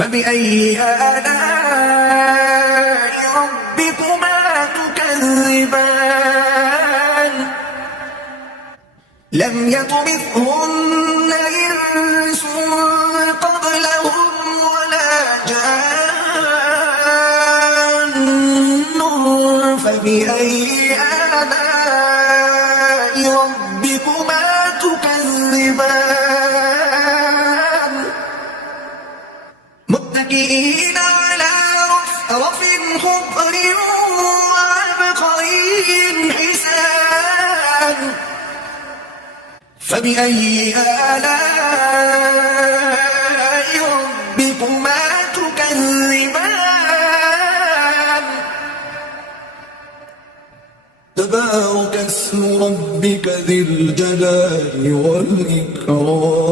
فبأي آلاء ربكما تكذبان لم يطمثهن إنس قبلهم ولا جان فبأي آلاء ربكما تكذبان متكئين على رفرف خضر وعبقري حسان فبأي آلاء ربكما تكذبان تبارك اسم ربك ذي الجلال والإكرام